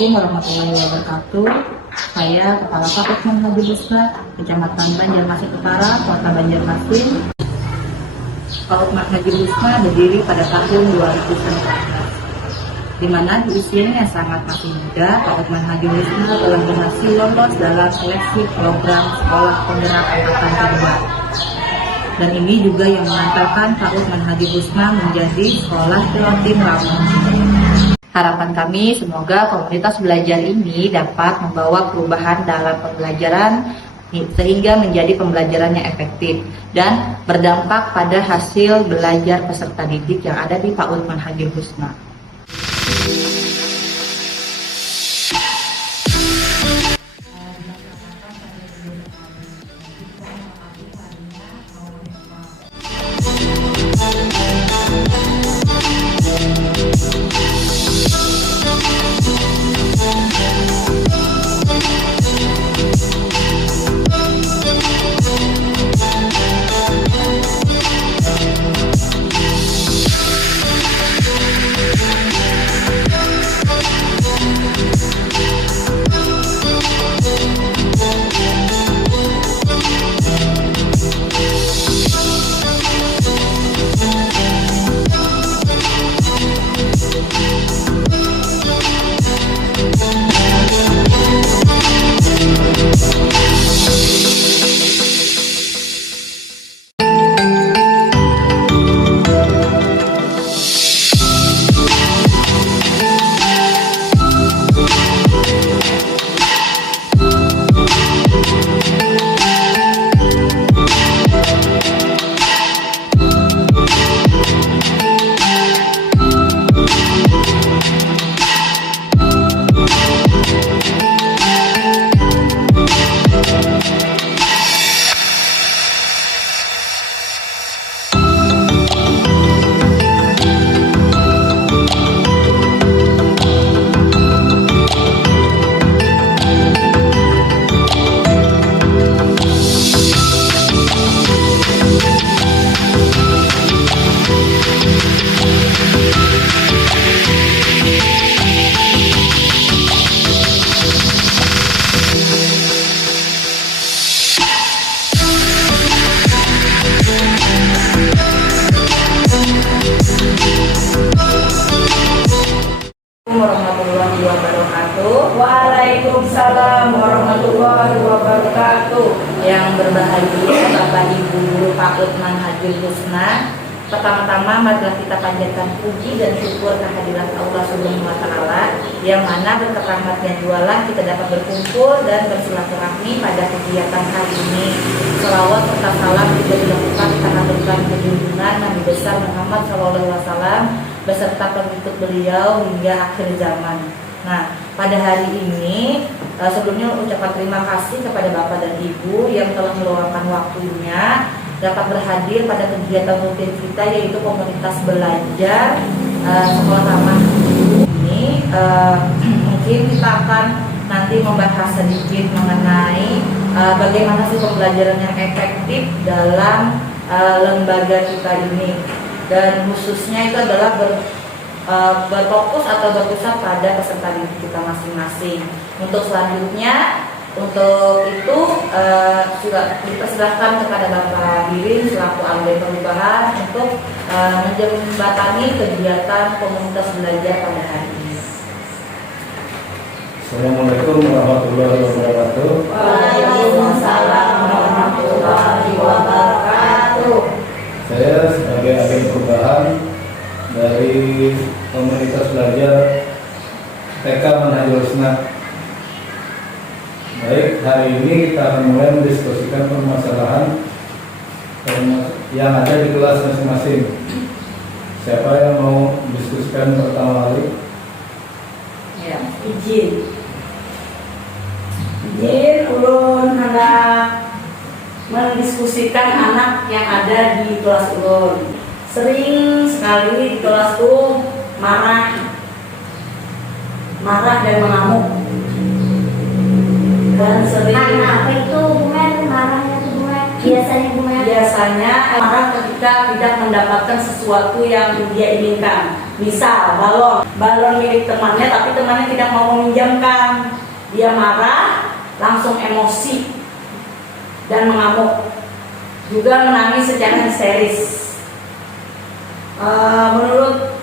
Assalamualaikum warahmatullahi wabarakatuh. Saya Kepala Fakultas Manhajul Husna, Kecamatan Banjarmasin Utara, Kota Banjarmasin. PAUD Manhajul Husna berdiri pada tahun 2014, di mana di usianya yang sangat masih muda, PAUD Manhajul Husna telah berhasil lolos dalam seleksi program sekolah penggerak angkatan kedua. Dan ini juga yang mengantarkan PAUD Manhajul Husna menjadi sekolah tertim ramah. Harapan kami semoga komunitas belajar ini dapat membawa perubahan dalam pembelajaran sehingga menjadi pembelajaran yang efektif dan berdampak pada hasil belajar peserta didik yang ada di PAUD Manhajul Husna. Warahmatullahi wabarakatuh. Waalaikumsalam warahmatullahi wabarakatuh. Yang berbahagia Bapak Ibu Guru PAUD Manhajul Husna, pertama-tama marilah kita panjatkan puji dan syukur kehadiran Allah Subhanahu wa Ta'ala, yang mana berkat rahmatnya jualan kita dapat berkumpul dan bersilaturahmi pada kegiatan hari ini. Salawat serta salam juga dilakukan karena berkat junjungan Nabi besar Muhammad SAW beserta pengikut beliau hingga akhir zaman. Nah, pada hari ini sebelumnya ucapan terima kasih kepada Bapak dan Ibu yang telah meluangkan waktunya dapat berhadir pada kegiatan rutin kita, yaitu komunitas belajar sekolah ramah ini. Mungkin kita akan nanti membahas sedikit mengenai bagaimana sih pembelajaran yang efektif dalam lembaga kita ini. Dan khususnya itu adalah berfokus atau berpusat pada peserta didik kita masing-masing. Untuk selanjutnya, untuk itu juga dipersilahkan kepada Bapak Birin selaku agen perubahan untuk menjembatani kegiatan komunitas belajar pada hari ini. Assalamualaikum warahmatullahi wabarakatuh. Waalaikumsalam warahmatullahi wabarakatuh. Saya sebagai agen perubahan dari komunitas belajar TK Manhajul Husna. Baik, hari ini kita akan mulai mendiskusikan permasalahan yang ada di kelas masing-masing. Siapa yang mau mendiskusikan pertama kali? Ya. Izin ulun hendak mendiskusikan anak yang ada di kelas ulun. Sering sekali di kelasku marah dan mengamuk. Dan sering. Karena apa itu Bumen? Marahnya tuh Bumen? Biasanya marah ketika tidak mendapatkan sesuatu yang dia inginkan. Misal balon milik temannya, tapi temannya tidak mau meminjamkan. Dia marah, langsung emosi dan mengamuk, juga menangis secara histeris. Menurut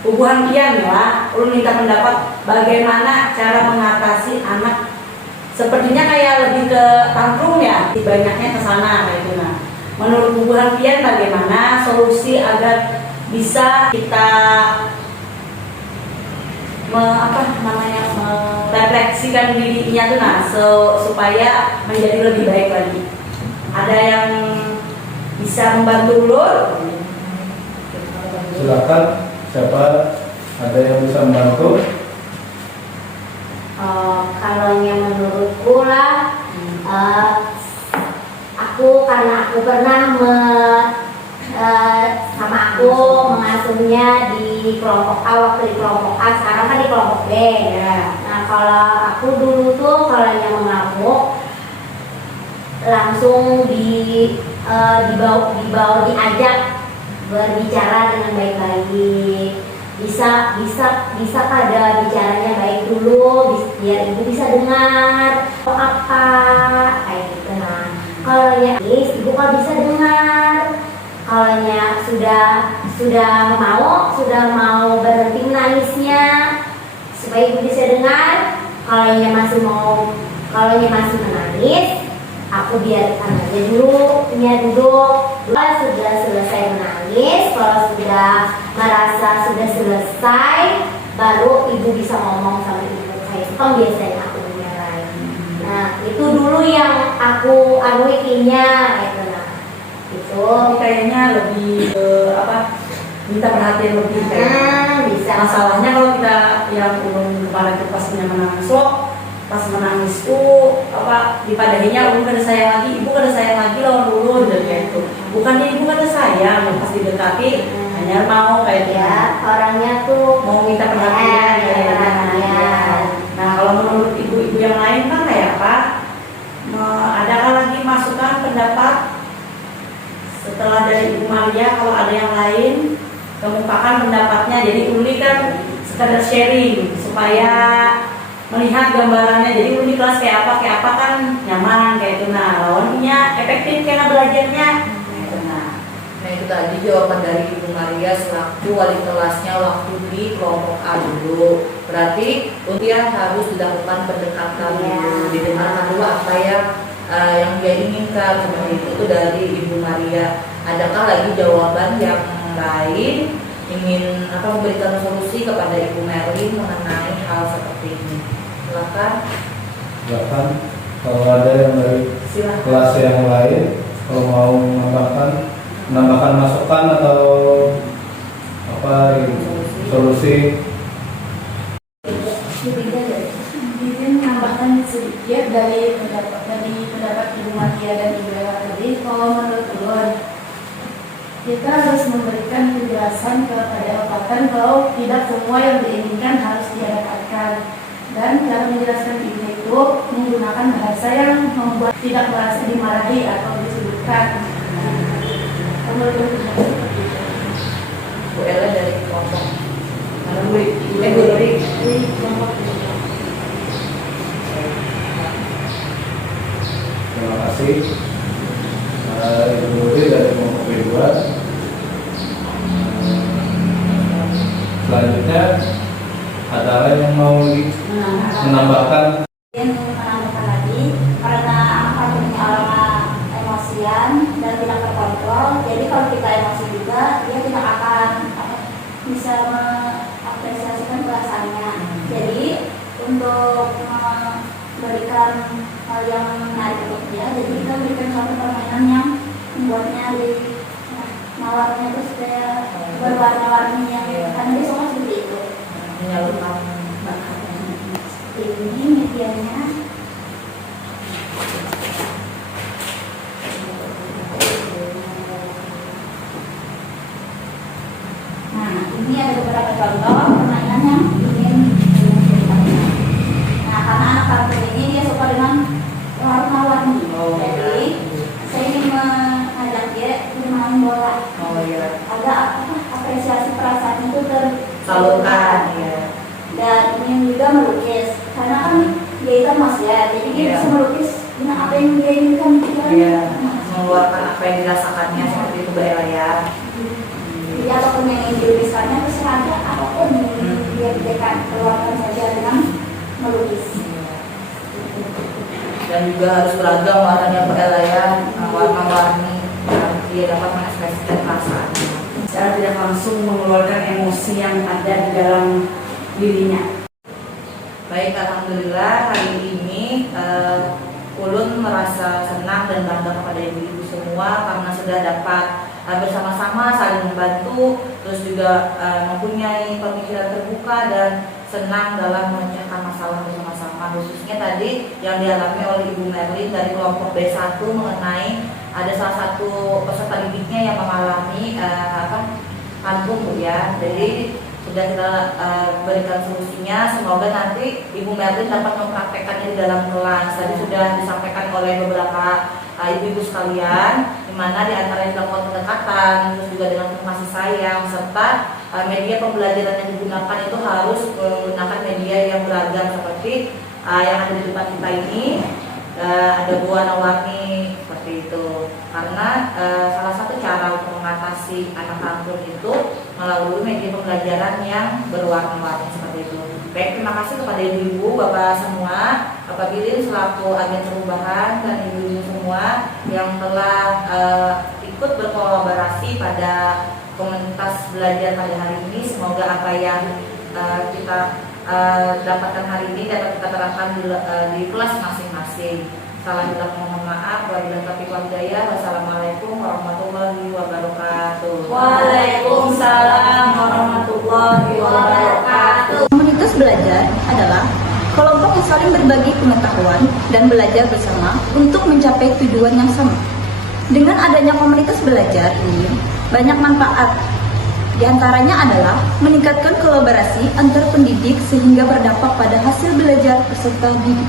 Ubuhan Pian ya, ulun minta pendapat bagaimana cara mengatasi anak sepertinya kayak lebih ke tantrum ya, banyaknya ke sana kayak gitu. Nah, menurut Ubuhan Pian bagaimana solusi agar bisa kita merefleksikan dirinya tuh, nah supaya menjadi lebih baik lagi. Ada yang bisa membantu ulun? Silakan, siapa ada yang bisa membantu? Kalau yang menurutku lah, karena aku pernah sama aku mengasuhnya di kelompok A, waktu di kelompok A, sekarang kan di kelompok B. Ya. Nah, kalau aku dulu tuh kalau yang mengamuk langsung dibawa diajak berbicara dengan baik-baik. Bisa pada bicaranya baik dulu, biar ibu bisa dengar apa kayak gitu. Nah, kalau yang ibu kalau bisa dengar, kalau sudah mau berhenti nangisnya supaya ibu bisa dengar. Kalau masih menangis, aku biarkan aja dulu, duduk. Kalau sudah selesai menangis, kalau sudah merasa sudah selesai, baru ibu bisa ngomong sama ibu. Kayak itu kan biasanya aku menyerah. Nah, itu dulu yang aku anuinya gitu. Nah, itu Kayaknya lebih minta perhatian lebih kayak. bisa. Masalahnya kalau kita yang kemarin itu pas menangis pas menangis tuh dipadahinya ulun kada sayang lagi, ibu kada sayang lagi lawan ulun dan kayak itu. Bukannya ibu kada sayang, pas didekati hanya mau kayak Ya, orangnya tuh mau minta perhatian minta perhatian. Nah, kalau menurut ibu-ibu yang lain kan kayak apa? Adakah lagi masukan pendapat setelah dari Ibu Maria? Kalau ada yang lain, kemukakan pendapatnya. Jadi Uli kan sekadar sharing supaya melihat gambarannya. Jadi Uli kelas kayak apa kan nyaman kayak itu. Nah, lawannya efektif karena belajarnya. Nah itu tadi jawaban dari Ibu Maria selaku wali kelasnya waktu di kelompok A dulu. Berarti dia harus dilakukan pendekatan dulu, didengarkan dulu apa yang dia inginkan seperti itu dari Ibu Maria. Adakah lagi jawaban yang lain ingin memberikan solusi kepada Ibu Merlin mengenai hal seperti ini? Silakan. Kalau ada yang dari Silakan. kelas yang lain, kalau mau menambahkan masukan atau solusi. Izin menambahkan sedikit dari pendapat Ibu Maria dan Ibu Ewa tadi. Kalau menurut ulun, kita harus memberikan penjelasan kepada opatan kalau tidak semua yang diinginkan harus didapatkan, dan cara menjelaskan ini itu menggunakan bahasa yang membuat tidak merasa dimarahi atau disudutkan. Menurut ulun seperti itu. Bu Ella dari kelompok Bu Luri. Jadi kelompok itu. Terima kasih. Ibu Nuri dari kelompok B2. Selanjutnya ada yang mau menambahkan? Yang menambahkan lagi, karena anak punya emosian dan tidak terkontrol, jadi kalau kita emosi juga, dia tidak akan bisa mengapresiasikan perasaannya. Jadi untuk memberikan hal yang menarik untuk dia, jadi kita berikan suatu permainan yang membuatnya mawarnya terus kayak berwarna-warni yang karena dia suka seperti itu. menyalurkan Ini medianya. Nah, ini ada beberapa contoh permainan yang ingin diceritakan. Nah, karena anak kartun ini dia suka dengan warna-warni. Jadi, saya ingin mengajak dia bermain bola. oh ya Ada apresiasi perasaan itu salurkan ya. Dan ingin juga melukis, karena kan dia itu Mas ya, jadi dia Iya. bisa melukis dengan apa yang dia inginkan gitu kan. Iya, mengeluarkan apa yang dirasakannya seperti itu Mbak Ella ya. Jadi apapun yang ingin dilukiskannya terserah aja, apapun yang ingin dia berikan, keluarkan saja dengan melukis. Dan juga harus beragam warnanya Mbak Ella ya, warna-warni yang dia dapat mengekspresikan perasaannya. Secara tidak langsung mengeluarkan emosi yang ada di dalam dirinya. Baik, alhamdulillah hari ini Ulun merasa senang dan bangga kepada ibu-ibu semua karena sudah dapat bersama-sama saling membantu, terus juga mempunyai pemikiran terbuka dan senang dalam memecahkan masalah bersama-sama. Khususnya tadi yang dialami oleh Ibu Merlin dari kelompok B1 mengenai ada salah satu peserta didiknya yang mengalami kantung Bu ya. Jadi sudah kita berikan solusinya. Semoga nanti Ibu Merlin dapat mempraktekkannya di dalam kelas. Tadi sudah disampaikan oleh beberapa ibu-ibu sekalian, di mana di antara dilakukan pendekatan, terus juga dengan kasih sayang, serta media pembelajaran yang digunakan itu harus menggunakan media yang beragam seperti yang ada di depan kita ini. Ada warna-warni seperti itu, karena salah satu cara untuk mengatasi anak kantung itu melalui media pembelajaran yang berwarna-warni seperti itu. Baik, terima kasih kepada ibu-ibu, bapak semua, Bapak Bilin selaku agen perubahan dan ibu-ibu semua yang telah ikut berkolaborasi pada komunitas belajar pada hari ini. Semoga apa yang kita dapatkan hari ini dapat kita terapkan di kelas masing-masing. Salam mohon maaf. Wabillahi taufiq wal hidayah. Wassalamualaikum warahmatullahi wabarakatuh. Waalaikumsalam warahmatullahi wabarakatuh. Komunitas belajar adalah kelompok yang saling berbagi pengetahuan dan belajar bersama untuk mencapai tujuan yang sama. Dengan adanya komunitas belajar ini, banyak manfaat. Di antaranya adalah meningkatkan kolaborasi antar pendidik sehingga berdampak pada hasil belajar peserta didik.